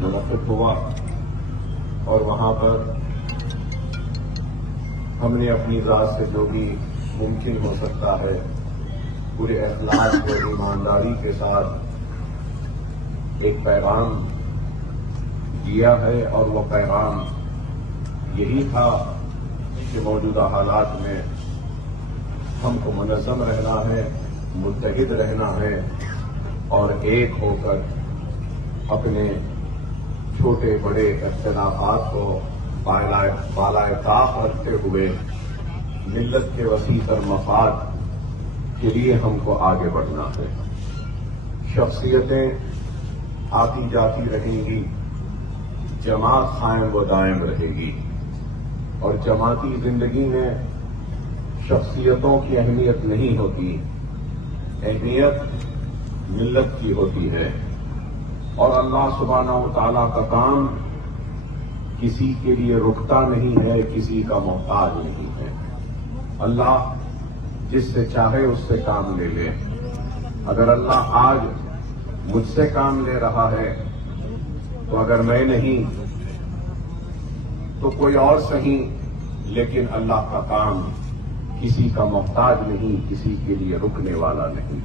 منعقد ہوا اور وہاں پر ہم نے اپنی ذات سے جو بھی ممکن ہو سکتا ہے پورے اخلاص اور ایمانداری کے ساتھ ایک پیغام دیا ہے، اور وہ پیغام یہی تھا کہ موجودہ حالات میں ہم کو منظم رہنا ہے، متحد رہنا ہے اور ایک ہو کر اپنے چھوٹے بڑے اختلافات کو بالائے طاق رکھتے ہوئے ملت کے وسیع تر مفاد کے لیے ہم کو آگے بڑھنا ہے۔ شخصیتیں آتی جاتی رہیں گی، جماعت قائم و دائم رہے گی، اور جماعتی زندگی میں شخصیتوں کی اہمیت نہیں ہوتی، اہمیت ملت کی ہوتی ہے۔ اور اللہ سبحانہ و تعالیٰ کا کام کسی کے لیے رکتا نہیں ہے، کسی کا محتاج نہیں ہے۔ اللہ جس سے چاہے اس سے کام لے لے۔ اگر اللہ آج مجھ سے کام لے رہا ہے تو اگر میں نہیں تو کوئی اور صحیح، لیکن اللہ کا کام کسی کا محتاج نہیں، کسی کے لیے رکنے والا نہیں۔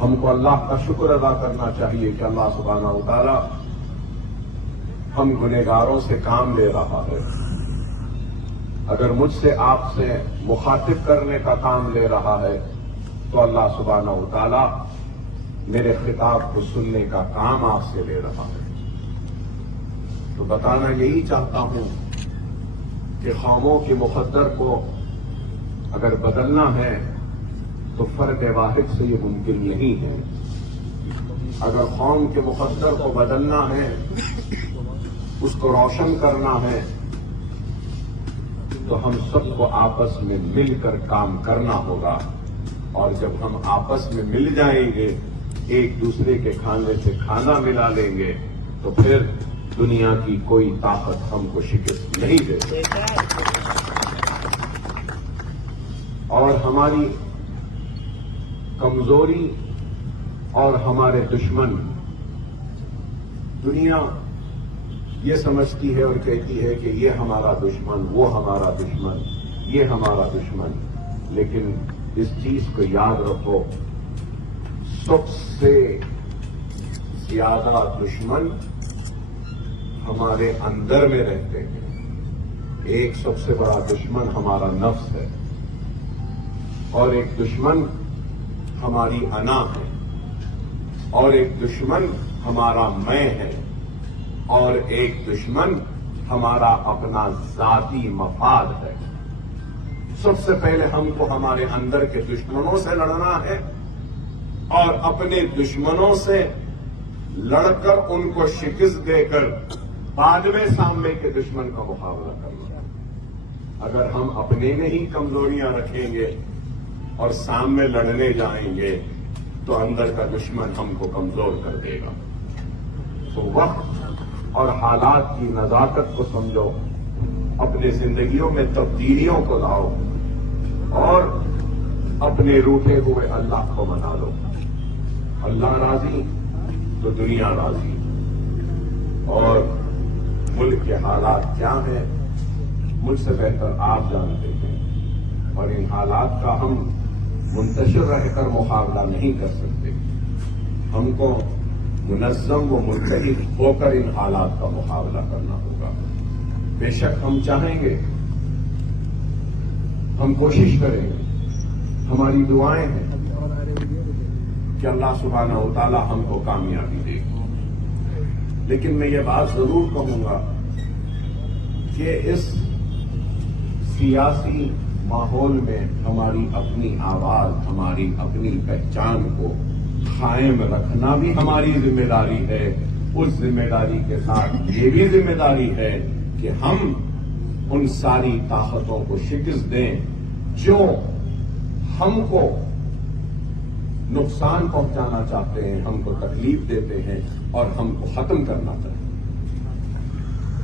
ہم کو اللہ کا شکر ادا کرنا چاہیے کہ اللہ سبحانہ و تعالی ہم گنہگاروں سے کام لے رہا ہے۔ اگر مجھ سے آپ سے مخاطب کرنے کا کام لے رہا ہے تو اللہ سبحانہ و تعالی میرے خطاب کو سننے کا کام آپ سے لے رہا ہے۔ تو بتانا یہی چاہتا ہوں کہ قوموں کے مقدر کو اگر بدلنا ہے تو فرد واحد سے یہ ممکن نہیں ہے۔ اگر قوم کے مقدر کو بدلنا ہے، اس کو روشن کرنا ہے، تو ہم سب کو آپس میں مل کر کام کرنا ہوگا، اور جب ہم آپس میں مل جائیں گے، ایک دوسرے کے کھانے سے کھانا ملا لیں گے، تو پھر دنیا کی کوئی طاقت ہم کو شکست نہیں دے سکتی۔ اور ہماری کمزوری اور ہمارے دشمن، دنیا یہ سمجھتی ہے اور کہتی ہے کہ یہ ہمارا دشمن، وہ ہمارا دشمن، یہ ہمارا دشمن، لیکن اس چیز کو یاد رکھو، سب سے زیادہ دشمن ہمارے اندر میں رہتے ہیں۔ ایک سب سے بڑا دشمن ہمارا نفس ہے، اور ایک دشمن ہماری انا ہے، اور ایک دشمن ہمارا میں ہے، اور ایک دشمن ہمارا اپنا ذاتی مفاد ہے۔ سب سے پہلے ہم کو ہمارے اندر کے دشمنوں سے لڑنا ہے، اور اپنے دشمنوں سے لڑ کر ان کو شکست دے کر بعد میں سامنے کے دشمن کا مقابلہ کرنا ہے۔ اگر ہم اپنے میں ہی کمزوریاں رکھیں گے اور سامنے لڑنے جائیں گے تو اندر کا دشمن ہم کو کمزور کر دے گا۔ تو وقت اور حالات کی نزاکت کو سمجھو، اپنے زندگیوں میں تبدیلیوں کو لاؤ، اور اپنے روٹے ہوئے اللہ کو منا لو۔ اللہ راضی تو دنیا راضی۔ اور ملک کے حالات کیا ہیں مجھ سے بہتر آپ جانتے ہیں، اور ان حالات کا ہم منتشر رہ کر مقابلہ نہیں کر سکتے۔ ہم کو منظم و متحد ہو کر ان حالات کا مقابلہ کرنا ہوگا۔ بے شک ہم چاہیں گے، ہم کوشش کریں گے، ہماری دعائیں ہیں کہ اللہ سبحانہ و تعالی ہم کو کامیابی دے گی۔ لیکن میں یہ بات ضرور کہوں گا کہ اس سیاسی ماحول میں ہماری اپنی آواز، ہماری اپنی پہچان کو قائم رکھنا بھی ہماری ذمہ داری ہے۔ اس ذمہ داری کے ساتھ یہ بھی ذمہ داری ہے کہ ہم ان ساری طاقتوں کو شکست دیں جو ہم کو نقصان پہنچانا چاہتے ہیں، ہم کو تکلیف دیتے ہیں اور ہم کو ختم کرنا چاہتے ہیں۔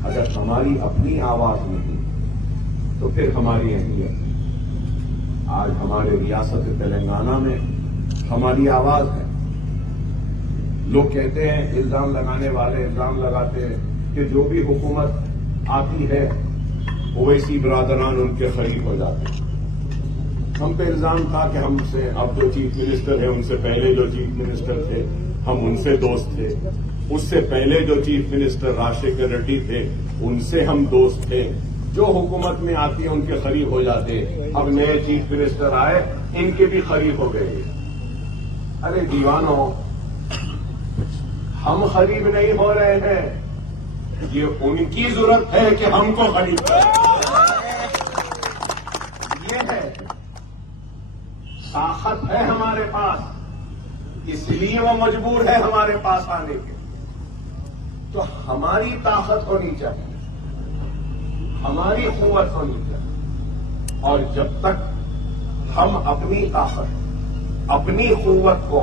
اگر ہماری اپنی آواز نہیں تو پھر ہماری اہمیت نہیں۔ آج ہمارے ریاست تلنگانہ میں ہماری آواز ہے، لوگ کہتے ہیں، الزام لگانے والے الزام لگاتے ہیں کہ جو بھی حکومت آتی ہے اویسی برادران ان کے قریب ہو جاتے ہیں۔ ہم پہ الزام تھا کہ ہم سے اب جو چیف منسٹر ہے ان سے پہلے جو چیف منسٹر تھے ہم ان سے دوست تھے، اس سے پہلے جو چیف منسٹر راشیکھر ریڈی تھے ان سے ہم دوست تھے، جو حکومت میں آتی ہے ان کے قریب ہو جاتے۔ اب نئے چیف منسٹر آئے ان کے بھی قریب ہو گئے۔ ارے دیوانوں، ہم قریب نہیں ہو رہے ہیں، یہ ان کی ضرورت ہے کہ ہم کو قریب کریں۔ یہ ہے، طاقت ہے ہمارے پاس، اس لیے وہ مجبور ہے ہمارے پاس آنے کے۔ تو ہماری طاقت ہونی چاہیے، ہماری قوت ہونی چاہیے، اور جب تک ہم اپنی طاقت، اپنی قوت کو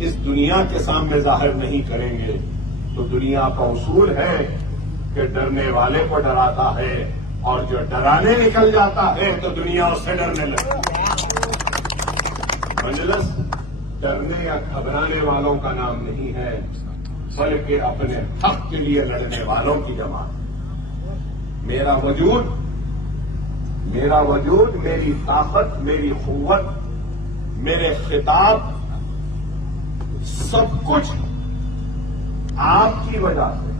اس دنیا کے سامنے ظاہر نہیں کریں گے تو دنیا کا اصول ہے کہ ڈرنے والے کو ڈراتا ہے، اور جو ڈرانے نکل جاتا ہے تو دنیا اس سے ڈرنے لگتی ہے۔ مجلس ڈرنے یا گھبرانے والوں کا نام نہیں ہے، بلکہ اپنے حق کے لیے لڑنے والوں کی جماعت۔ میرا وجود، میری طاقت، میری قوت، میرے خطاب، سب کچھ آپ کی وجہ سے۔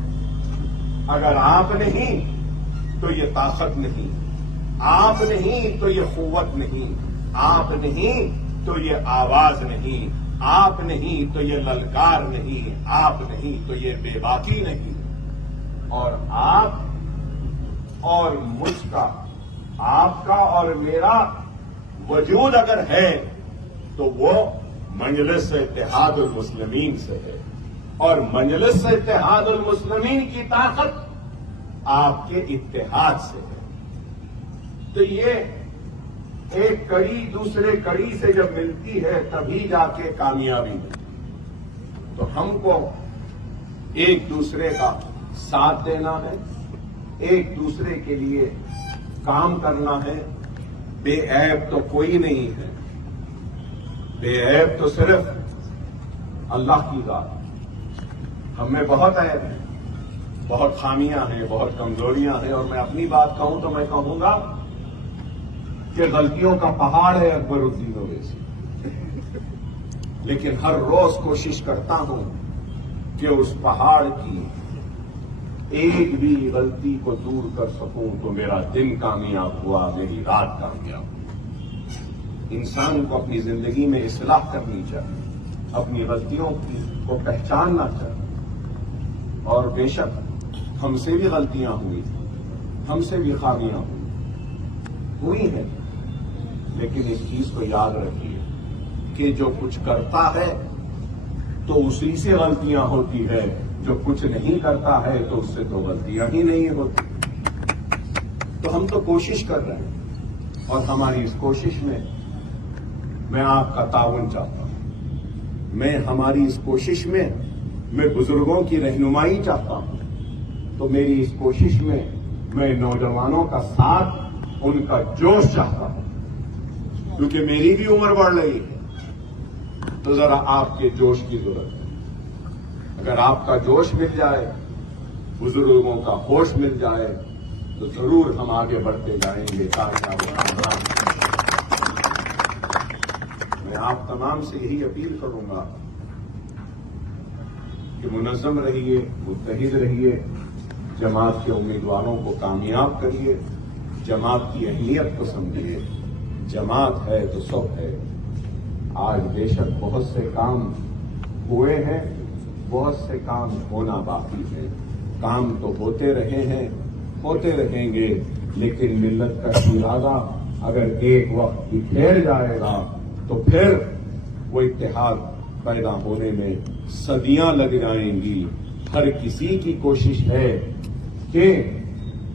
اگر آپ نہیں تو یہ طاقت نہیں، آپ نہیں تو یہ قوت نہیں، آپ نہیں تو یہ آواز نہیں، آپ نہیں تو یہ للکار نہیں، آپ نہیں تو یہ بے باکی نہیں۔ اور آپ اور مجھ کا، آپ کا اور میرا وجود اگر ہے تو وہ مجلس اتحاد المسلمین سے ہے، اور مجلس اتحاد المسلمین کی طاقت آپ کے اتحاد سے ہے۔ تو یہ ایک کڑی دوسرے کڑی سے جب ملتی ہے تبھی جا کے کامیابی ملتی۔ تو ہم کو ایک دوسرے کا ساتھ دینا ہے، ایک دوسرے کے لیے کام کرنا ہے۔ بے عیب تو کوئی نہیں ہے، بے عیب تو صرف اللہ کی ذات۔ ہم میں بہت عیب ہے، بہت خامیاں ہیں، بہت کمزوریاں ہیں، اور میں اپنی بات کہوں تو میں کہوں گا کہ غلطیوں کا پہاڑ ہے اکبر الدین اویسی، لیکن ہر روز کوشش کرتا ہوں کہ اس پہاڑ کی ایک بھی غلطی کو دور کر سکوں تو میرا دن کامیاب ہوا، میری رات کامیاب ہوئی۔ انسان کو اپنی زندگی میں اصلاح کرنی چاہیے، اپنی غلطیوں کو پہچاننا چاہیے، اور بے شک ہم سے بھی غلطیاں ہوئی، ہم سے بھی خامیاں ہوئی ہیں، لیکن اس چیز کو یاد رکھیے کہ جو کچھ کرتا ہے تو اسی سے غلطیاں ہوتی ہے، جو کچھ نہیں کرتا ہے تو اس سے تو غلطیاں ہی نہیں ہوتی۔ تو ہم تو کوشش کر رہے ہیں، اور ہماری اس کوشش میں آپ کا تعاون چاہتا ہوں، ہماری اس کوشش میں بزرگوں کی رہنمائی چاہتا ہوں۔ تو میری اس کوشش میں نوجوانوں کا ساتھ، ان کا جوش چاہتا ہوں، کیونکہ میری بھی عمر بڑھ رہی ہے، تو ذرا آپ کے جوش کی ضرورت ہے۔ اگر آپ کا جوش مل جائے، بزرگوں کا ہوش مل جائے، تو ضرور ہم آگے بڑھتے جائیں گے۔ میں آپ تمام سے یہی اپیل کروں گا کہ منظم رہیے، متحد رہیے، جماعت کے امیدواروں کو کامیاب کریے، جماعت کی اہمیت کو سمجھیے۔ جماعت ہے تو سب ہے۔ آج بے شک بہت سے کام ہوئے ہیں، بہت سے کام ہونا باقی ہے۔ کام تو ہوتے رہے ہیں، ہوتے رہیں گے، لیکن ملت کا ارادہ اگر ایک وقت بکھیر جائے گا تو پھر وہ اتحاد پیدا ہونے میں صدیاں لگ جائیں گی۔ ہر کسی کی کوشش ہے کہ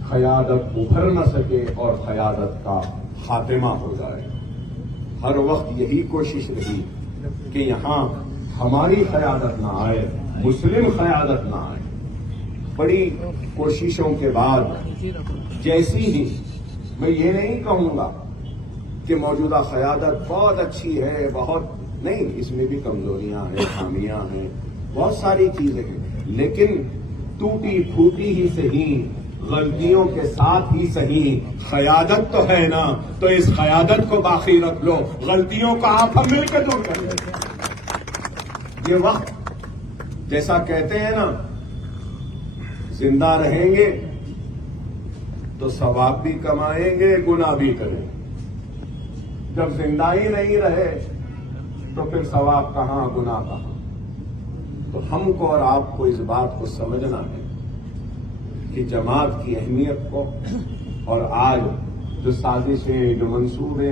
قیادت ابھر نہ سکے اور قیادت کا خاتمہ ہو جائے۔ ہر وقت یہی کوشش رہی کہ یہاں ہماری قیادت نہ آئے، مسلم قیادت نہ آئے۔ بڑی کوششوں کے بعد جیسی ہی، میں یہ نہیں کہوں گا کہ موجودہ قیادت بہت اچھی ہے، بہت نہیں، اس میں بھی کمزوریاں ہیں، خامیاں ہیں، بہت ساری چیزیں ہیں، لیکن ٹوٹی پھوٹی ہی صحیح، غلطیوں کے ساتھ ہی صحیح، قیادت تو ہے نا، تو اس قیادت کو باقی رکھ لو، غلطیوں کا آپ ہم مل کے دور کر لیں۔ یہ وقت جیسا کہتے ہیں نا، زندہ رہیں گے تو ثواب بھی کمائیں گے، گناہ بھی کریں گے۔ جب زندہ ہی نہیں رہے تو پھر ثواب کہاں، گناہ کہاں؟ تو ہم کو اور آپ کو اس بات کو سمجھنا ہے کہ جماعت کی اہمیت کو، اور آج جو سازشیں، جو منصوبے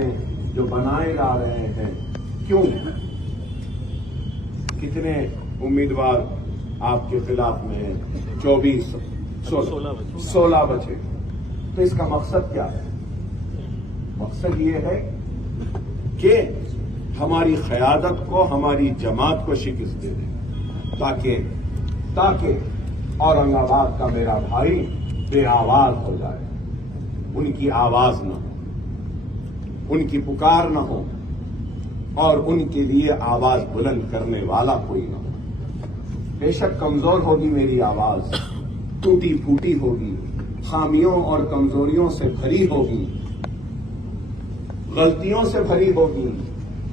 جو بنائے جا رہے ہیں، کیوں کتنے امیدوار آپ کے خلاف میں ہیں؟ 16 بچے۔ تو اس کا مقصد کیا ہے؟ مقصد یہ ہے کہ ہماری قیادت کو، ہماری جماعت کو شکست دے دیں، تاکہ اورنگ آباد کا میرا بھائی بے آواز ہو جائے، ان کی آواز نہ ہو، ان کی پکار نہ ہو، اور ان کے لیے آواز بلند کرنے والا کوئی نہ ہو۔ بے شک کمزور ہوگی میری آواز، ٹوٹی پھوٹی ہوگی، خامیوں اور کمزوریوں سے بھری ہوگی، غلطیوں سے بھری ہوگی،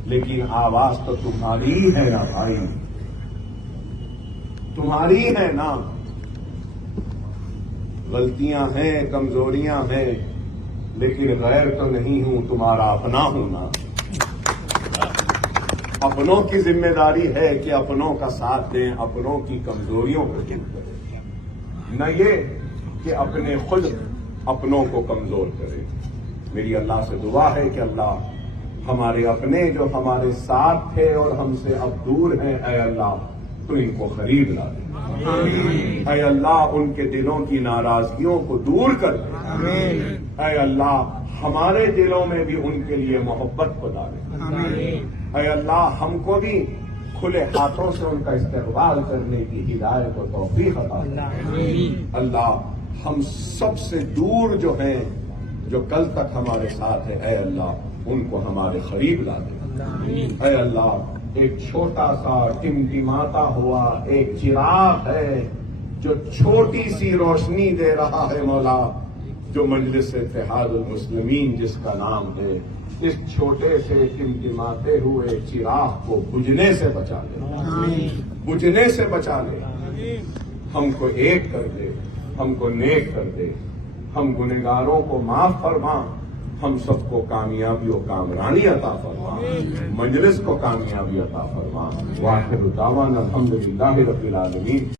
لیکن آواز تو تمہاری ہی ہے نا بھائی، تمہاری ہے نا۔ غلطیاں ہیں، کمزوریاں ہیں، لیکن غیر تو نہیں ہوں، تمہارا اپنا ہوں نا۔ اپنوں کی ذمہ داری ہے کہ اپنوں کا ساتھ دیں، اپنوں کی کمزوریوں کو دور کریں، نہ یہ کہ اپنے خود اپنوں کو کمزور کرے۔ میری اللہ سے دعا ہے کہ اللہ ہمارے اپنے جو ہمارے ساتھ تھے اور ہم سے اب دور ہیں، اے اللہ تو ان کو قریب لا دے، اے اللہ ان کے دلوں کی ناراضگیوں کو دور کر دے، اے اللہ ہمارے دلوں میں بھی ان کے لیے محبت کو ڈالے، اے اللہ ہم کو بھی کھلے ہاتھوں سے ان کا استقبال کرنے کی ہدایت و توفیق عطا فرما۔ اللہ ہم سب سے دور جو ہیں، جو کل تک ہمارے ساتھ ہیں، اے اللہ ان کو ہمارے قریب لا دے، اے اللہ ایک چھوٹا سا ٹمٹماتا ہوا ایک چراغ ہے جو چھوٹی سی روشنی دے رہا ہے مولا، جو مجلس اتحاد المسلمین جس کا نام ہے، اس چھوٹے سے ٹمٹماتے ہوئے چراغ کو بجھنے سے بچا لے، بجھنے سے بچا لے، ہم کو ایک کر دے، ہم کو نیک کر دے، ہم گنہگاروں کو معاف فرما، ہم سب کو کامیابی و کامرانی عطا فرما، مجلس کو کامیابی عطا فرما۔ وآخر دعوانا الحمدللہ رب العالمین۔